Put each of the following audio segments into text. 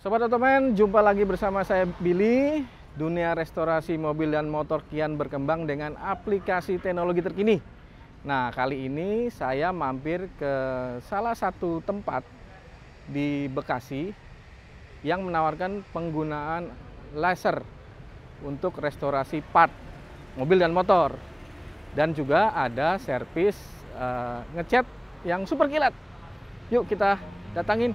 Sobat Otomen, jumpa lagi bersama saya Billy. Dunia restorasi mobil dan motor kian berkembang dengan aplikasi teknologi terkini. Nah, kali ini saya mampir ke salah satu tempat di Bekasi yang menawarkan penggunaan laser untuk restorasi part mobil dan motor. Dan juga ada servis ngecat yang super kilat. Yuk kita datangin.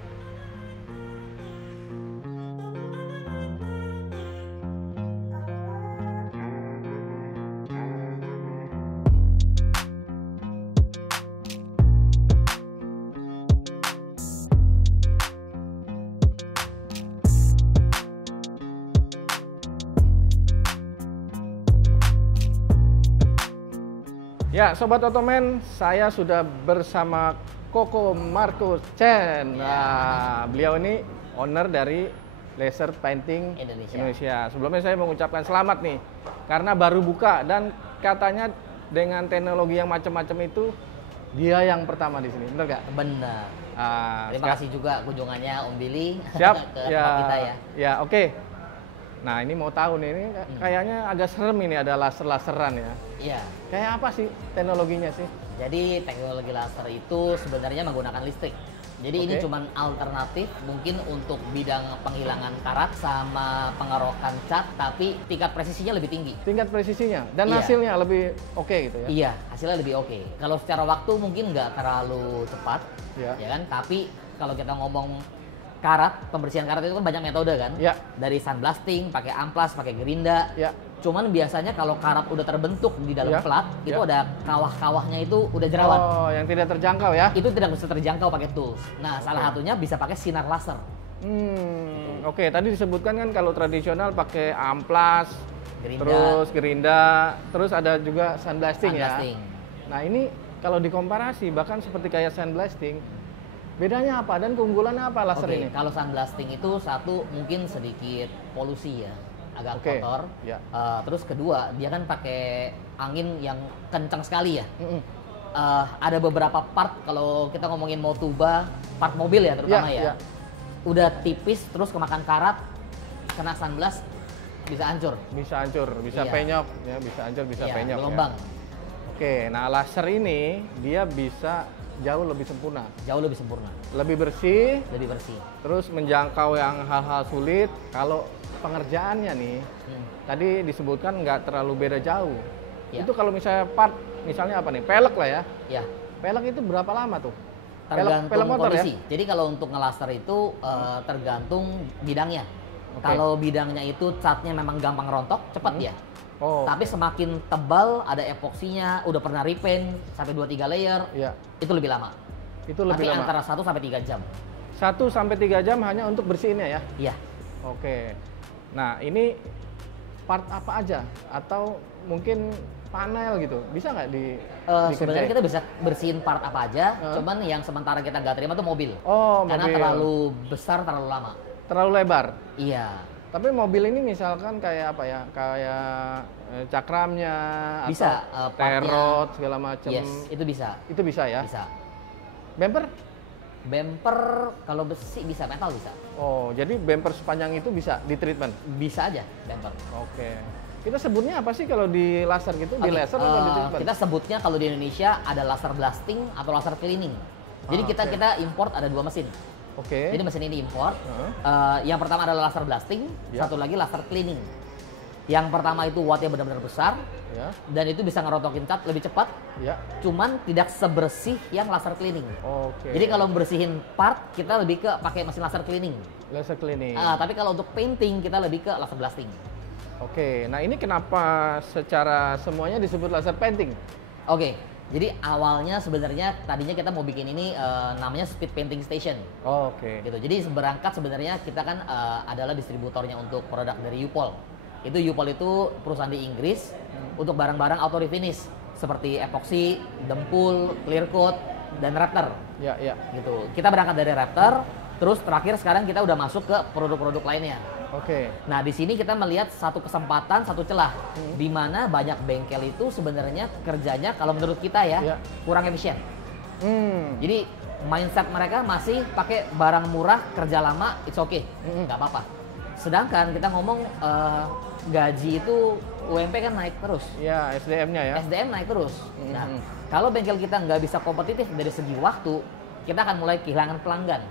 Ya, Sobat Otomen, saya sudah bersama Koko Marco Chen. Nah, beliau ini owner dari Laser Painting Indonesia. Sebelumnya saya mengucapkan selamat nih, karena baru buka dan katanya dengan teknologi yang macam-macam itu dia yang pertama di sini, bener gak? Benar. Terima kasih juga kunjungannya Om Billy. Siap. ke Ya, tempat kita ya. Ya, oke. Nah, ini mau tahu nih, ini kayaknya agak serem ini, ada laser-laseran ya. Iya. Kayak apa sih teknologinya sih? Jadi teknologi laser itu sebenarnya menggunakan listrik. Jadi ini cuman alternatif mungkin untuk bidang penghilangan karat sama pengerokan cat, tapi tingkat presisinya lebih tinggi. Tingkat presisinya dan Iya. hasilnya lebih oke gitu ya? Iya, hasilnya lebih oke. Kalau secara waktu mungkin nggak terlalu cepat, Ya. ya kan? Tapi kalau kita ngomong karat, pembersihan karat itu kan banyak metode kan? Ya. Dari sandblasting, pakai amplas, pakai gerinda. Ya. Cuman biasanya kalau karat udah terbentuk di dalam Ya. plat, itu Ya. ada kawah-kawahnya itu udah jerawat. Oh, yang tidak terjangkau ya? Itu tidak bisa terjangkau pakai tools. Nah, salah satunya bisa pakai sinar laser. Oke. Tadi disebutkan kan kalau tradisional pakai amplas, Gerinda. terus gerinda, terus ada juga sandblasting ya. Sandblasting. Nah, ini kalau dikomparasi bahkan seperti kayak sandblasting, bedanya apa dan keunggulannya apa laser Oke, ini? kalau sandblasting itu satu mungkin sedikit polusi ya, agak Oke, kotor. ya. Terus kedua, dia kan pakai angin yang kencang sekali ya. Mm-mm. Ada beberapa part kalau kita ngomongin Motuba, part mobil ya terutama Ya, ya. udah tipis terus kemakan karat, kena sunblast bisa hancur. Bisa hancur, bisa Iya. penyok, ya bisa hancur, bisa Iya, penyok. gelombang. Ya. Oke, nah laser ini dia bisa jauh lebih sempurna, Jauh lebih sempurna, lebih bersih, lebih bersih. terus menjangkau yang hal-hal sulit. Kalau pengerjaannya nih, tadi disebutkan nggak terlalu beda jauh. Ya. Itu kalau misalnya part, misalnya apa nih, pelek lah ya. Ya, Pelek itu berapa lama tuh? tergantung pelek motor kondisi. ya? Jadi kalau untuk ngelaser itu tergantung bidangnya. Oke. Kalau bidangnya itu catnya memang gampang rontok, cepat ya. Oh, Tapi semakin tebal, ada epoksinya, udah pernah repaint sampai 2-3 layer, iya. itu lebih lama. Itu lebih Tapi lama. antara 1 sampai 3 jam. 1 sampai 3 jam hanya untuk bersihinnya ya? Iya. Oke. Nah, ini part apa aja? Atau mungkin panel gitu? Bisa nggak Sebenarnya dikerjain? kita bisa bersihin part apa aja, cuman yang sementara kita nggak terima tuh mobil. Oh, Karena mobil. terlalu besar, terlalu lama. Terlalu lebar. Iya. Tapi mobil ini misalkan kayak apa ya? Kayak cakramnya, Bisa, atau partnya. terot segala macam. Yes, itu bisa. Itu bisa ya? Bisa. Bumper? Bumper kalau besi bisa, metal bisa. Oh, jadi bumper sepanjang itu bisa di treatment? Bisa aja bumper. Oke. Kita sebutnya apa sih kalau di laser gitu? Di Oke, laser atau di treatment? kita sebutnya kalau di Indonesia ada laser blasting atau laser cleaning. Jadi Ah, kita oke. kita import ada 2 mesin. Oke. Jadi mesin ini import. Heeh. Yang pertama adalah laser blasting, Ya. satu lagi laser cleaning. Yang pertama itu wattnya benar-benar besar Ya, dan itu bisa ngerontokin cat lebih cepat. ya. Cuman tidak sebersih yang laser cleaning. Oke. Jadi kalau bersihin part kita lebih ke pakai mesin laser cleaning. laser cleaning. Tapi kalau untuk painting kita lebih ke laser blasting. Oke, nah ini kenapa secara semuanya disebut laser painting? Oke, jadi awalnya sebenarnya tadinya kita mau bikin ini namanya speed painting station. Oke. Gitu. Jadi berangkat sebenarnya kita kan adalah distributornya untuk produk dari U-POL. Itu U-POL itu perusahaan di Inggris untuk barang-barang auto refinish seperti epoxy, dempul, clear coat, dan Raptor. Ya, ya. Gitu. Kita berangkat dari Raptor, terus terakhir sekarang kita udah masuk ke produk-produk lainnya. Oke. Nah, di sini kita melihat satu kesempatan, satu celah, di mana banyak bengkel itu sebenarnya kerjanya kalau menurut kita ya Ya. kurang efisien. Hmm. Jadi mindset mereka masih pakai barang murah, kerja lama, it's okay, nggak apa-apa. Sedangkan kita ngomong gaji itu UMP kan naik terus. Ya, SDM-nya ya. SDM naik terus. Nah, kalau bengkel kita nggak bisa kompetitif dari segi waktu, kita akan mulai kehilangan pelanggan.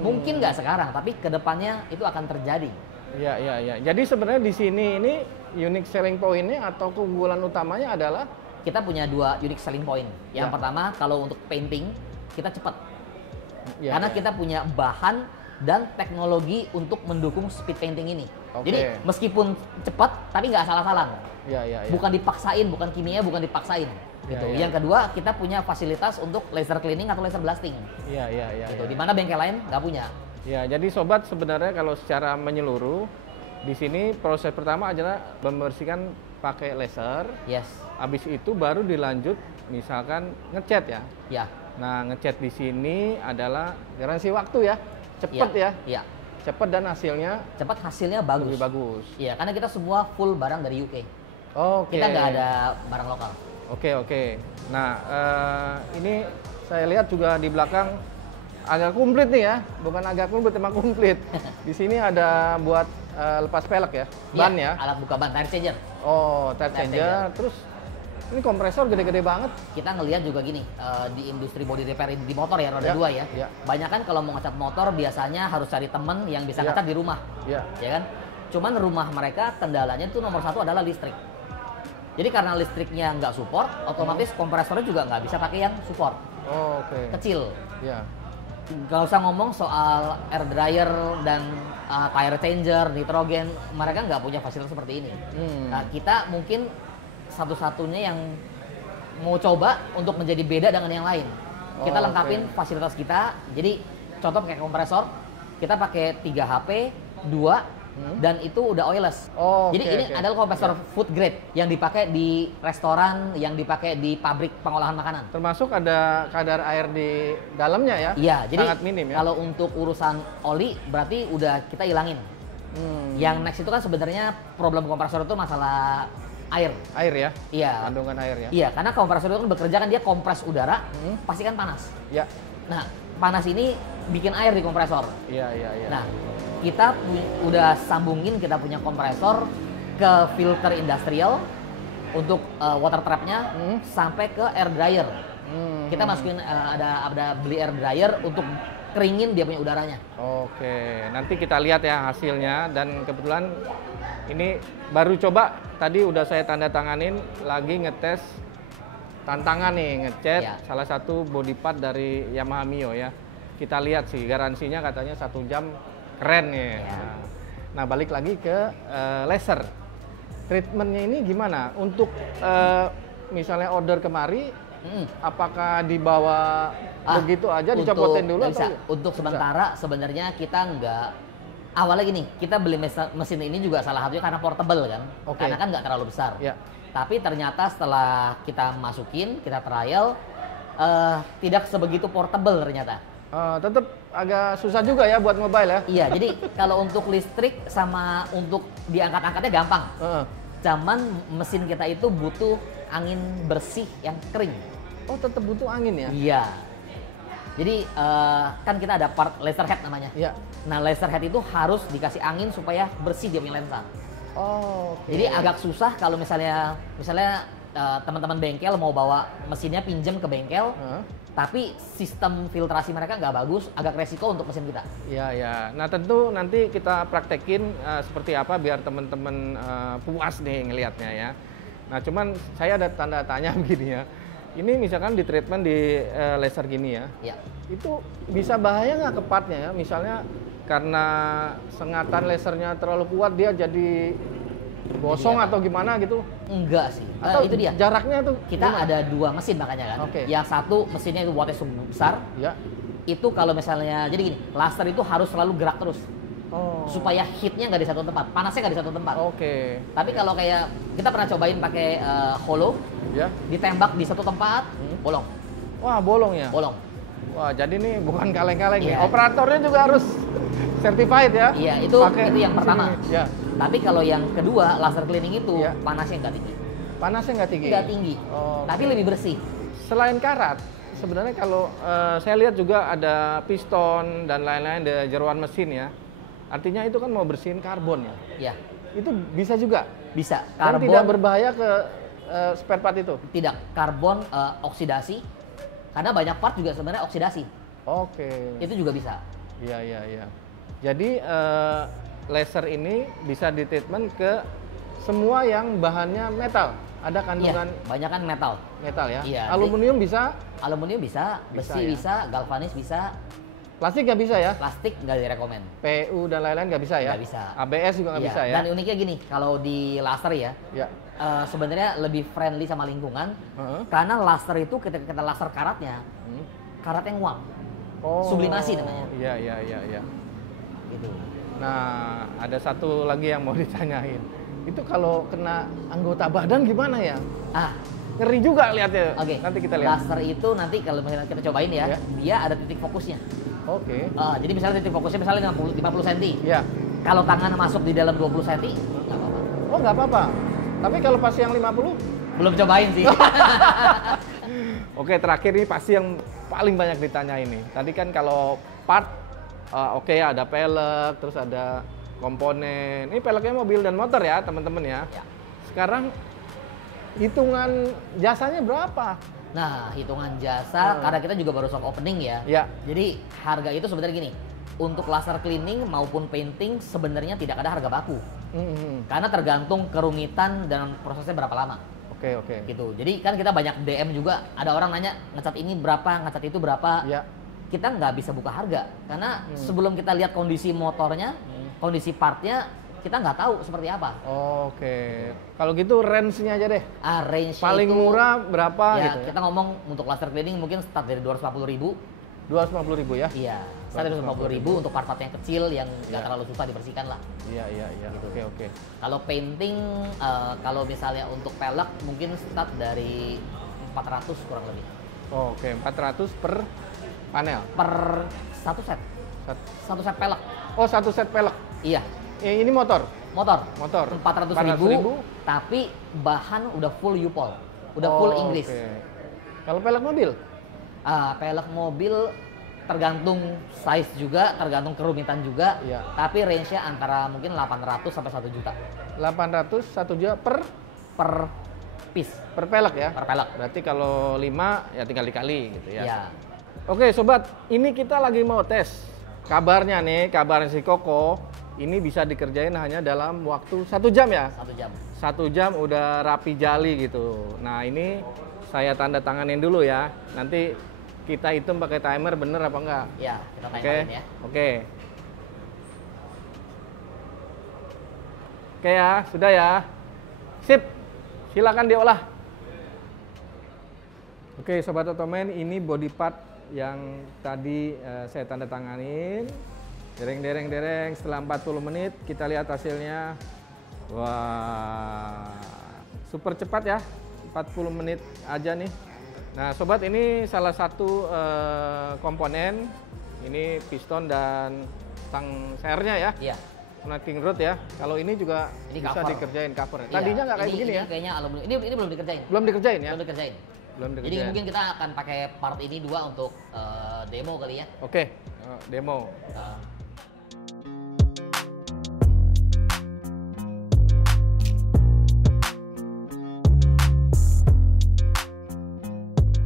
Mungkin nggak sekarang, tapi kedepannya itu akan terjadi. Iya, iya, iya. Jadi sebenarnya di sini ini unique selling point-nya atau keunggulan utamanya adalah Kita punya 2 unique selling point. Yang Ya. pertama, kalau untuk painting, kita cepat. ya, Karena ya. kita punya bahan dan teknologi untuk mendukung speed painting ini. Oke. Jadi meskipun cepat, tapi nggak salah-salah. Ya, ya, ya. Bukan dipaksain, bukan kimia, bukan dipaksain. Gitu. Ya. Yang kedua, kita punya fasilitas untuk laser cleaning atau laser blasting. Iya, iya, iya. Gitu. Ya. Dimana bengkel lain nggak punya. Ya, jadi sobat sebenarnya kalau secara menyeluruh di sini proses pertama adalah membersihkan pakai laser. Yes. Habis itu baru dilanjut misalkan ngecat ya. Ya. Nah, ngecat di sini adalah garansi waktu ya. Cepet ya. Iya. Cepet dan hasilnya Cepat, hasilnya bagus. lebih bagus. Iya, karena kita semua full barang dari UK. Oke. Kita nggak ada barang lokal. Oke, oke. Nah, ini saya lihat juga di belakang agak komplit nih ya. Bukan agak komplit, emang komplit. Di sini ada buat lepas pelek ya, ban Iya, ya. alat buka ban, tire changer. Oh, tire Tire changer. Terus ini kompresor gede-gede banget. Kita ngelihat juga gini, di industri body repair di motor ya, roda Ya, 2 ya. ya. Banyak kan kalau mau ngecat motor biasanya harus cari temen yang bisa Ya. ngecat di rumah. Ya. Ya kan? Cuman rumah mereka kendalanya itu nomor 1 adalah listrik. Jadi karena listriknya nggak support, otomatis kompresornya juga nggak bisa pakai yang support. Oh, oke. Kecil. Ya. Nggak usah ngomong soal air dryer dan tire changer, nitrogen, mereka nggak punya fasilitas seperti ini. Nah, kita mungkin satu-satunya yang mau coba untuk menjadi beda dengan yang lain. Kita Oh, lengkapin oke. fasilitas kita. Jadi contoh pakai kompresor, kita pakai 3 HP, 2 dan itu udah oilless. Oh, Jadi oke, ini oke. adalah kompresor food grade yang dipakai di restoran, yang dipakai di pabrik pengolahan makanan. Termasuk ada kadar air di dalamnya ya? Iya, jadi sangat minim ya. kalau untuk urusan oli berarti udah kita hilangin. Yang next itu kan sebenarnya problem kompresor itu masalah air. Air ya? Iya. Kandungan air ya? Iya, karena kompresor itu kan bekerja kan dia kompres udara, pasti kan panas. Ya. Nah, panas ini bikin air di kompresor. Iya, iya, iya. Nah, kita udah sambungin kita punya kompresor ke filter industrial untuk water trapnya sampai ke air dryer. Kita masukin ada beli air dryer untuk keringin dia punya udaranya. Oke, nanti kita lihat ya hasilnya dan kebetulan ini baru coba tadi udah saya tanda tanganin lagi ngetes tantangan nih ngecat Ya. salah satu body part dari Yamaha Mio ya. Kita lihat sih garansinya katanya 1 jam keren nih. Ya. Nah balik lagi ke laser. Treatmentnya ini gimana? Untuk misalnya order kemari, apakah dibawa begitu aja dicopotin dulu nggak bisa. atau Untuk sementara sebenarnya kita nggak awalnya gini, kita beli mesin ini juga salah satunya karena portable kan, Oke. karena kan nggak terlalu besar. Ya. Tapi ternyata setelah kita masukin, kita trial, tidak sebegitu portable ternyata. Tetap agak susah juga ya buat mobile ya. Iya, jadi kalau untuk listrik sama untuk diangkat-angkatnya gampang. Heeh. Cuman mesin kita itu butuh angin bersih yang kering. Oh tetap butuh angin ya? Iya. Jadi kan kita ada part laser head namanya. Iya. Nah laser head itu harus dikasih angin supaya bersih dia punya lensa. Oh. Oke. Jadi agak susah kalau misalnya teman-teman bengkel mau bawa mesinnya pinjem ke bengkel, Heeh. tapi sistem filtrasi mereka nggak bagus, agak resiko untuk mesin kita. Iya ya. Nah tentu nanti kita praktekin seperti apa biar teman-teman puas nih ngelihatnya ya. Nah cuman saya ada tanda tanya begini ya. Ini misalkan di treatment di laser gini ya. Ya. Itu bisa bahaya nggak ke partnya ya? Misalnya karena sengatan lasernya terlalu kuat dia jadi gosong Jadi apa? atau gimana gitu? Enggak sih. Atau Itu dia. jaraknya tuh Kita gimana? ada 2 mesin makanya kan. Oke. Yang satu mesinnya itu wattnya besar. Ya. Itu kalau misalnya jadi gini, laser itu harus selalu gerak terus Oh. supaya heatnya nggak di satu tempat, panasnya nggak di satu tempat. Oke. Tapi kalau kayak kita pernah cobain pakai hollow, Ya. ditembak di satu tempat, bolong, Wah bolong ya. bolong. Wah, jadi nih bukan kaleng-kaleng nih. Iya. Operatornya juga harus certified ya. Iya, itu yang pertama. sini. Ya, Tapi kalau yang kedua, laser cleaning itu Iya. panasnya nggak tinggi, panasnya nggak tinggi. nggak tinggi, Oh, tapi oke. lebih bersih. Selain karat, sebenarnya kalau saya lihat juga ada piston dan lain-lain di jeroan mesin ya. Artinya itu kan mau bersihin karbon ya. Ya, Itu bisa juga. bisa. Dan Karbon tidak berbahaya ke spare part itu. tidak, karbon oksidasi. Karena banyak part juga sebenarnya oksidasi. Oke. Itu juga bisa. Iya, iya, iya. Jadi laser ini bisa ditreatment ke semua yang bahannya metal. Ada kandungan Iya, banyak kan metal. metal ya. Iya, Aluminium bisa, Aluminium bisa, Bisa besi ya. bisa, galvanis bisa, plastik nggak bisa ya. plastik nggak direkomend. PU dan lain-lain nggak bisa ya. Nggak bisa. ABS juga nggak Iya, bisa ya. Dan uniknya gini, kalau di laser ya, Ya. sebenarnya lebih friendly sama lingkungan. Heeh. Karena laser itu ketika kita laser karatnya, Hmm. karatnya nguap. Oh. Sublimasi namanya. Iya, iya, iya, iya. Gitu. Nah, ada satu lagi yang mau ditanyain. Itu kalau kena anggota badan gimana ya? Ah, Ngeri juga lihatnya. oke. Nanti kita lihat. Laser itu nanti kalau misalnya kita cobain ya, Ya. dia ada titik fokusnya. Oke. Jadi misalnya titik fokusnya misalnya 50 cm. Ya. Kalau tangan masuk di dalam 20 cm, nggak apa-apa. Oh, nggak apa-apa. Tapi kalau pas yang 50? Belum cobain sih. Oke, terakhir ini pasti yang paling banyak ditanya ini. Tadi kan kalau part, oke ya ada pelek, terus ada komponen. Ini peleknya mobil dan motor ya, teman-teman ya. Ya. Sekarang hitungan jasanya berapa? Nah, hitungan jasa, karena kita juga baru soft opening ya. Ya. Jadi harga itu sebenarnya gini, untuk laser cleaning maupun painting sebenarnya tidak ada harga baku. Mhm. Karena tergantung kerumitan dan prosesnya berapa lama. Oke, oke. Gitu. Jadi kan kita banyak DM juga, ada orang nanya ngecat ini berapa, ngecat itu berapa. Ya. Kita nggak bisa buka harga karena sebelum kita lihat kondisi motornya, kondisi partnya, kita nggak tahu seperti apa. Oke. Kalau gitu range-nya aja deh. Range Paling itu, murah berapa ya, gitu ya? kita ngomong untuk laser cleaning mungkin start dari 250.000. 250.000 ya? Iya, start dari 250.000 untuk part-part yang kecil yang nggak Iya. terlalu susah dibersihkan lah. Iya, iya, iya. Gitu. Oke, oke. Kalau painting, kalau misalnya untuk pelek mungkin start dari 400 kurang lebih Oke, 400 per panel. per satu set. Sat- Satu set pelek. Oh, satu set pelek. Iya, Ini motor. motor. Motor. 400.000, tapi bahan udah full U-POL. Udah full Oh, Inggris. oke. Kalau pelek mobil? Pelek mobil tergantung size juga, tergantung kerumitan juga. Iya. Tapi range-nya antara mungkin 800 sampai 1 juta 800 1 juta per per piece, per pelek ya. per pelek. Berarti kalau 5 ya tinggal dikali gitu ya. Iya. Oke, sobat, ini kita lagi mau tes. Kabarnya nih, kabarnya si Koko ini bisa dikerjain hanya dalam waktu 1 jam ya. 1 jam. 1 jam udah rapi jali gitu. Nah, ini saya tanda tanganin dulu ya. Nanti kita hitung pakai timer bener apa enggak. Ya, kita Oke. timerin ya. Oke. Oke ya, sudah ya. Sip. Silakan diolah. Oke, sobat Otomen, ini body part yang tadi saya tanda tanganin. Dereng. Setelah 40 menit kita lihat hasilnya. Wah, super cepat ya. 40 menit aja nih. Nah, sobat, ini salah satu komponen. Ini piston dan stang sernya ya. Iya. Connecting rod ya. Kalau ini juga Ini bisa cover. dikerjain cover. Iya. Tadinya nggak kayak Ini- begini ini ya? Kayaknya aluminium. Ini belum dikerjain. Belum dikerjain ya? Belum dikerjain. Belum Jadi dikerjain. mungkin kita akan pakai part ini 2 untuk demo kali ya. Oke, demo. Uh,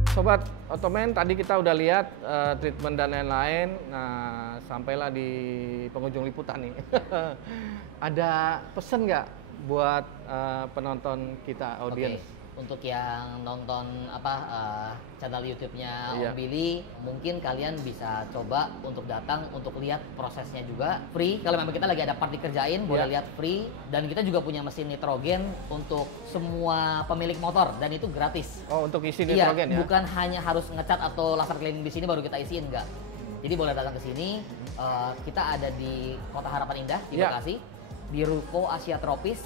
Sobat Otomen, tadi kita udah lihat treatment dan lain-lain. Nah, sampailah di penghujung liputan nih. Ada pesan nggak buat penonton kita, audiens? Oke. Untuk yang nonton channel YouTube-nya Iya. Om Billy, mungkin kalian bisa coba untuk datang untuk lihat prosesnya juga free. Kalau memang kita lagi ada part dikerjain, boleh Iya. lihat free. Dan kita juga punya mesin nitrogen untuk semua pemilik motor dan itu gratis. Oh, untuk isi Iya, nitrogen ya? bukan hanya harus ngecat atau laser cleaning di sini baru kita isiin, enggak. Jadi boleh datang ke sini. Kita ada di Kota Harapan Indah di Iya. Bekasi, di Ruko Asia Tropis,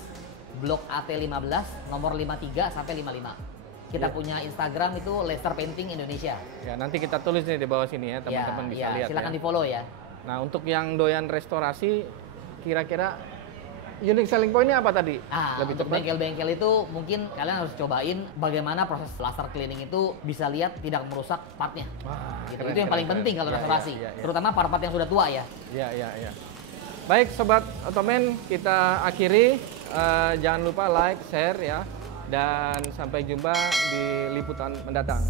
Blok AT15, nomor 53 sampai 55. Kita Iya. punya Instagram itu Laser Painting Indonesia. Ya, nanti kita tulis nih di bawah sini ya, teman-teman bisa Iya, lihat silakan ya. di-follow ya. Nah, untuk yang doyan restorasi, kira-kira unique selling point-nya apa tadi? Lebih untuk bengkel-bengkel itu mungkin kalian harus cobain bagaimana proses laser cleaning itu bisa lihat tidak merusak partnya. Wah, Gitu. keren, Itu yang keren, paling keren. penting kalau Ya, restorasi, ya, ya, ya. terutama part-part yang sudah tua ya. Iya. Baik, Sobat Otomen, kita akhiri. Jangan lupa like, share ya. Dan sampai jumpa di liputan mendatang.